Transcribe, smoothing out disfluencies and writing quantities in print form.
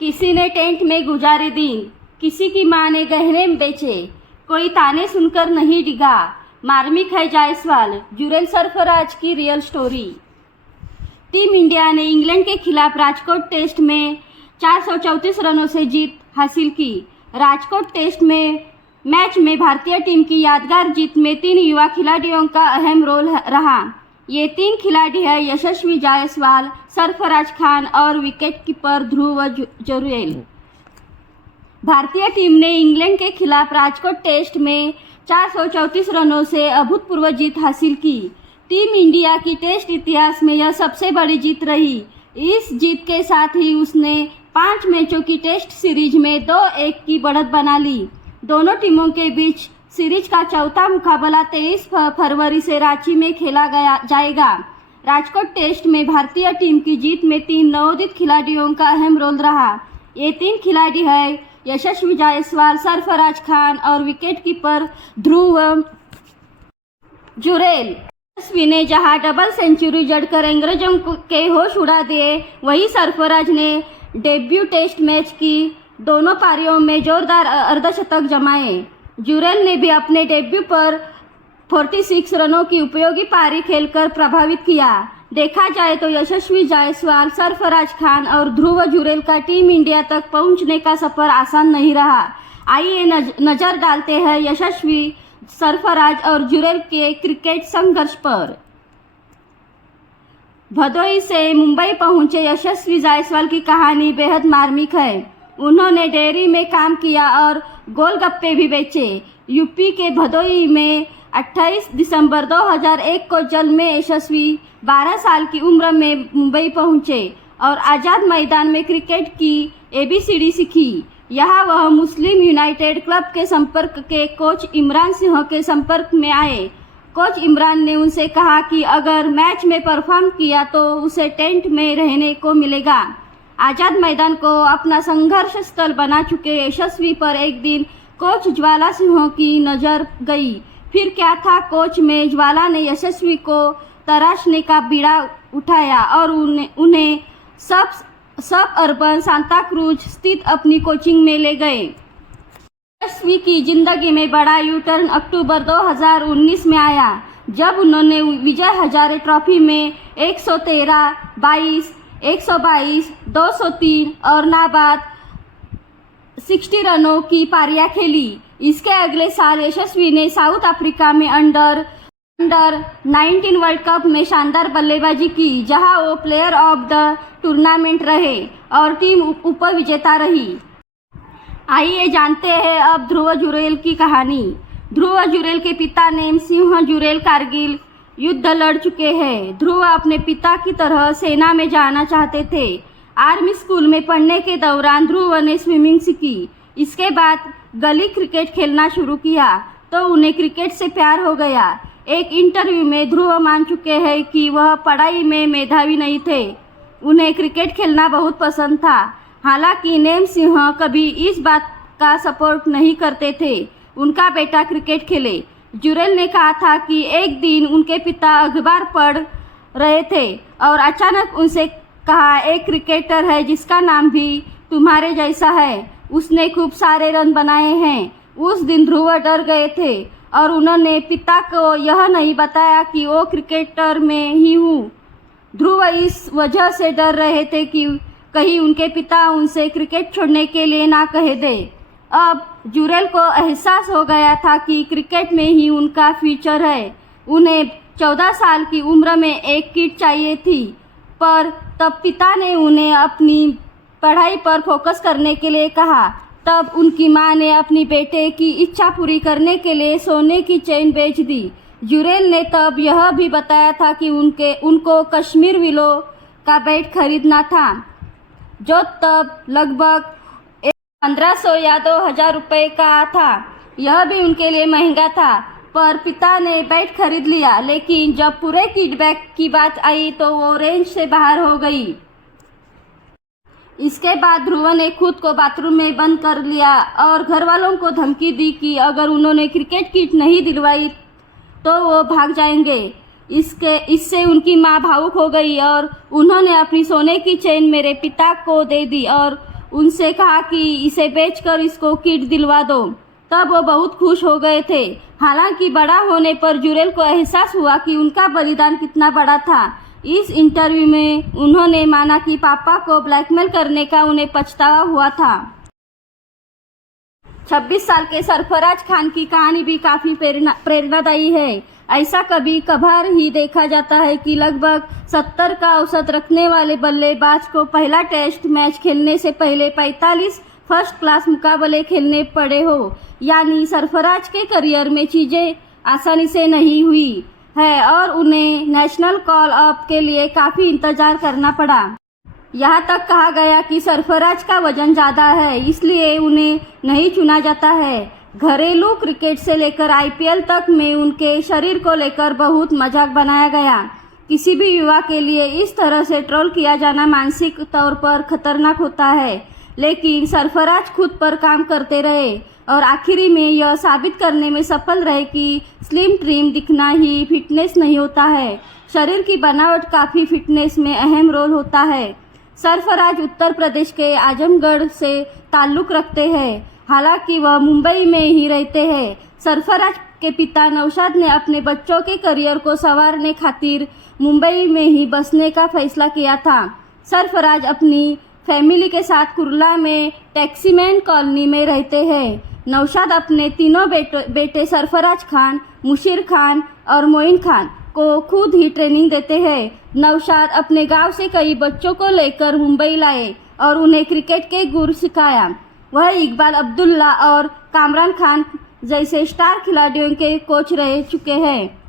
किसी ने टेंट में गुजारे दिन, किसी की माँ ने गहने बेचे, कोई ताने सुनकर नहीं डिगा। मार्मिक है जायसवाल, जुरेल सरफराज की रियल स्टोरी। टीम इंडिया ने इंग्लैंड के खिलाफ राजकोट टेस्ट में 434 रनों से जीत हासिल की। राजकोट टेस्ट में मैच में भारतीय टीम की यादगार जीत में 3 युवा खिलाड़ियों का अहम रोल रहा। ये 3 खिलाड़ी हैं यशस्वी जायसवाल, सरफराज खान और विकेटकीपर ध्रुव जुरेल। भारतीय टीम ने इंग्लैंड के खिलाफ राजकोट टेस्ट में 434 रनों से अभूतपूर्व जीत हासिल की। टीम इंडिया की टेस्ट इतिहास में यह सबसे बड़ी जीत रही। इस जीत के साथ ही उसने 5 मैचों की टेस्ट सीरीज में 2-1 की बढ़त बना ली। दोनों टीमों के बीच सीरीज का चौथा मुकाबला 23 फरवरी से रांची में खेला जाएगा। राजकोट टेस्ट में भारतीय टीम की जीत में 3 नवोदित खिलाड़ियों का अहम रोल रहा। ये 3 खिलाड़ी हैं यशस्वी जायसवाल, सरफराज खान और विकेटकीपर ध्रुव जुरेल। यशस्वी ने जहां डबल सेंचुरी जड़कर अंग्रेजों के होश उड़ा दिए, वहीं सरफराज ने डेब्यू टेस्ट मैच की दोनों पारियों में जोरदार अर्धशतक जमाए। जुरेल ने भी अपने डेब्यू पर 46 रनों की उपयोगी पारी खेलकर प्रभावित किया। देखा जाए तो यशस्वी जायसवाल, सरफराज खान और ध्रुव जुरेल का टीम इंडिया तक पहुंचने का सफर आसान नहीं रहा। आइए नजर डालते हैं यशस्वी, सरफराज और जुरेल के क्रिकेट संघर्ष पर। भदोही से मुंबई पहुंचे यशस्वी जायसवाल की कहानी बेहद मार्मिक है। उन्होंने डेयरी में काम किया और गोलगप्पे भी बेचे। यूपी के भदोही में 28 दिसंबर 2001 को जन्म में यशस्वी 12 साल की उम्र में मुंबई पहुंचे और आज़ाद मैदान में क्रिकेट की ABCD सीखी। यहाँ वह मुस्लिम यूनाइटेड क्लब के संपर्क के कोच इमरान सिंह के संपर्क में आए। कोच इमरान ने उनसे कहा कि अगर मैच में परफॉर्म किया तो उसे टेंट में रहने को मिलेगा। आज़ाद मैदान को अपना संघर्ष स्थल बना चुके यशस्वी पर एक दिन कोच ज्वाला सिंह की नज़र गई। फिर क्या था, कोच में ज्वाला ने यशस्वी को तराशने का बीड़ा उठाया और उन्हें सब अर्बन सांता क्रूज स्थित अपनी कोचिंग में ले गए। यशस्वी की जिंदगी में बड़ा यूटर्न अक्टूबर 2019 में आया, जब उन्होंने विजय हजारे ट्रॉफी में 113, 22, 122, 203 और नाबाद 60 रनों की पारियां खेली। इसके अगले साल यशस्वी ने साउथ अफ्रीका में अंडर 19 वर्ल्ड कप में शानदार बल्लेबाजी की, जहां वो प्लेयर ऑफ द टूर्नामेंट रहे और टीम उप विजेता रही। आइए जानते हैं अब ध्रुव जुरेल की कहानी। ध्रुव जुरेल के पिता नेम सिंह जुरेल कारगिल युद्ध लड़ चुके हैं। ध्रुव अपने पिता की तरह सेना में जाना चाहते थे। आर्मी स्कूल में पढ़ने के दौरान ध्रुव ने स्विमिंग सीखी। इसके बाद गली क्रिकेट खेलना शुरू किया तो उन्हें क्रिकेट से प्यार हो गया। एक इंटरव्यू में ध्रुव मान चुके हैं कि वह पढ़ाई में मेधावी नहीं थे, उन्हें क्रिकेट खेलना बहुत पसंद था। हालांकि नेम सिंह कभी इस बात का सपोर्ट नहीं करते थे उनका बेटा क्रिकेट खेले। जुरेल ने कहा था कि एक दिन उनके पिता अखबार पढ़ रहे थे और अचानक उनसे कहा, एक क्रिकेटर है जिसका नाम भी तुम्हारे जैसा है, उसने खूब सारे रन बनाए हैं। उस दिन ध्रुव डर गए थे और उन्होंने पिता को यह नहीं बताया कि वो क्रिकेटर में ही हूँ। ध्रुव इस वजह से डर रहे थे कि कहीं उनके पिता उनसे क्रिकेट छोड़ने के लिए ना कह दे। अब जुरेल को एहसास हो गया था कि क्रिकेट में ही उनका फ्यूचर है। उन्हें 14 साल की उम्र में एक किट चाहिए थी, पर तब पिता ने उन्हें अपनी पढ़ाई पर फोकस करने के लिए कहा। तब उनकी मां ने अपनी बेटे की इच्छा पूरी करने के लिए सोने की चेन बेच दी। जुरेल ने तब यह भी बताया था कि उनको कश्मीर विलो का बैट खरीदना था, जो तब लगभग 1500 या 2000 रुपये का था। यह भी उनके लिए महंगा था, पर पिता ने बैट खरीद लिया। लेकिन जब पूरे किटबैक की बात आई तो वो रेंज से बाहर हो गई। इसके बाद ध्रुव ने खुद को बाथरूम में बंद कर लिया और घर वालों को धमकी दी कि अगर उन्होंने क्रिकेट किट नहीं दिलवाई तो वो भाग जाएंगे। इससे उनकी मां भावुक हो गई और उन्होंने अपनी सोने की चेन मेरे पिता को दे दी और उनसे कहा कि इसे बेचकर इसको किट दिलवा दो। तब वो बहुत खुश हो गए थे। हालांकि बड़ा होने पर जुरेल को एहसास हुआ कि उनका बलिदान कितना बड़ा था। इस इंटरव्यू में उन्होंने माना कि पापा को ब्लैकमेल करने का उन्हें पछतावा हुआ था। 26 साल के सरफराज खान की कहानी भी काफ़ी प्रेरणादायी है। ऐसा कभी कभार ही देखा जाता है कि लगभग 70 का औसत रखने वाले बल्लेबाज को पहला टेस्ट मैच खेलने से पहले 45 फर्स्ट क्लास मुकाबले खेलने पड़े हो। यानी सरफराज के करियर में चीज़ें आसानी से नहीं हुई है और उन्हें नेशनल कॉल अप के लिए काफ़ी इंतज़ार करना पड़ा। यहाँ तक कहा गया कि सरफराज का वजन ज़्यादा है, इसलिए उन्हें नहीं चुना जाता है। घरेलू क्रिकेट से लेकर आईपीएल तक में उनके शरीर को लेकर बहुत मजाक बनाया गया। किसी भी युवा के लिए इस तरह से ट्रोल किया जाना मानसिक तौर पर खतरनाक होता है, लेकिन सरफराज खुद पर काम करते रहे और आखिरी में यह साबित करने में सफल रहे कि स्लिम ट्रिम दिखना ही फिटनेस नहीं होता है। शरीर की बनावट काफ़ी फिटनेस में अहम रोल होता है। सरफराज उत्तर प्रदेश के आजमगढ़ से ताल्लुक़ रखते हैं, हालांकि वह मुंबई में ही रहते हैं। सरफराज के पिता नौशाद ने अपने बच्चों के करियर को संवारने खातिर मुंबई में ही बसने का फैसला किया था। सरफराज अपनी फैमिली के साथ कुर्ला में टैक्सीमैन कॉलोनी में रहते हैं। नौशाद अपने तीनों बेटे सरफराज खान, मुशीर खान और मोइन खान को खुद ही ट्रेनिंग देते हैं। नौशाद अपने गांव से कई बच्चों को लेकर मुंबई लाए और उन्हें क्रिकेट के गुर सिखाया। वह इकबाल अब्दुल्ला और कामरान खान जैसे स्टार खिलाड़ियों के कोच रह चुके हैं।